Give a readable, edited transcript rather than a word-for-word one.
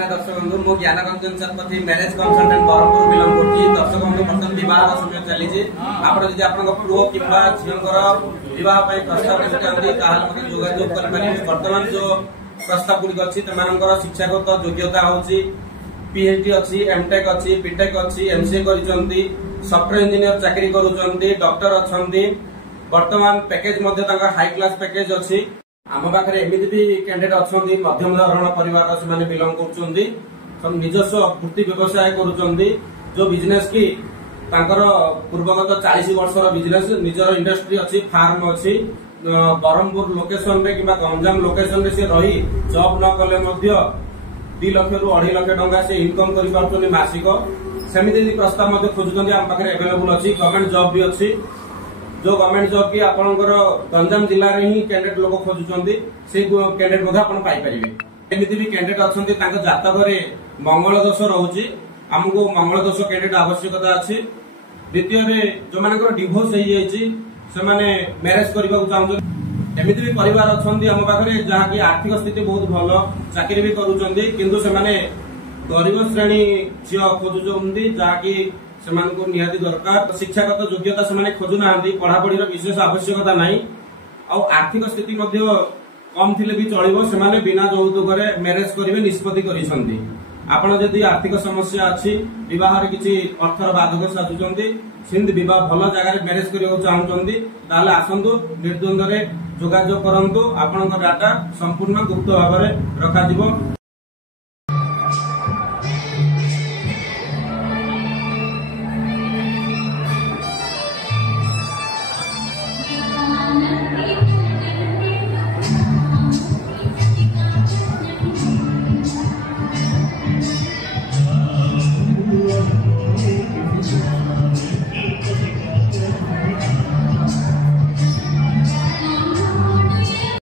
दर्शक बंधु मो Gyan Ranjan Satpathy marriage consultant Berhampur belong करती दर्शक बंधु बर्तमान बह समय चली आप पुओ कि झील बह प्रस्ताव चाहते जोगाजोग करेंगे। बर्तमान जो प्रस्ताव गुड़िक अच्छी शिक्षागत योग्यता हूँ पीएचडी अच्छी एमटेक अच्छी बीटेक अच्छी एमसीए कर सफ्टवेयर इंजीनियर चाकरी करुँच डॉक्टर अच्छा बर्तमान पैकेज हाई क्लास पैकेज अच्छी आम पाखे एमती भी कैंडिडेट अच्छा मध्यम धरण परिवार से बिलंग कर निजस्व वृत्ति व्यवसाय करुँच जो बिजनेस की पूर्वगत 40 वर्षर बिजनेस निजर इंडस्ट्री अच्छी फार्म अच्छी बरहमपुर लोकेशन रे कि गंजाम लोकेशन रे से रही जॉब न कले 2 लाख रु 2.5 लाख टंका से इनकम कर मासिक सेमती प्रस्ताव खोजुंट आम पाखे एवेलेबल अच्छी गवर्नमेंट जॉब भी अच्छी जो गवर्नमेंट जॉब की आपंकर गंजाम जिले में ही कैंडिडेट लोक खोजुंट से कैंडिडेट पाइपर एमती भी कैंडिडेट अच्छा जातक मंगल दोष रोचे आमको मंगल दोष कैंडिडेट आवश्यकता अच्छी। द्वितीय जो मान डिवोर्स हो मैरेज करने चाहते एमती भी परिवार अच्छा आम पाखे जहाँकि आर्थिक स्थिति बहुत भल चाकरी भी करुँच गरीब श्रेणी झील खोजुंट जहाँकि निहाती दरकार शिक्षागत योग्यता से खोजुना पढ़ापढ़ी विशेष आवश्यकता नहीं आर्थिक स्थिति कम थे भी चलो से बिना यौतुक मैरेज करेंगे निष्पत्ति करी आपण जदि आर्थिक समस्या अच्छी बह किसी अर्थर बाधक साजुंट बह भल जगह मैरेज करने चाहते आसतु निर्द्वंद जोगाजोग करूँ आपण डाटा संपूर्ण गुप्त भाव में रखा।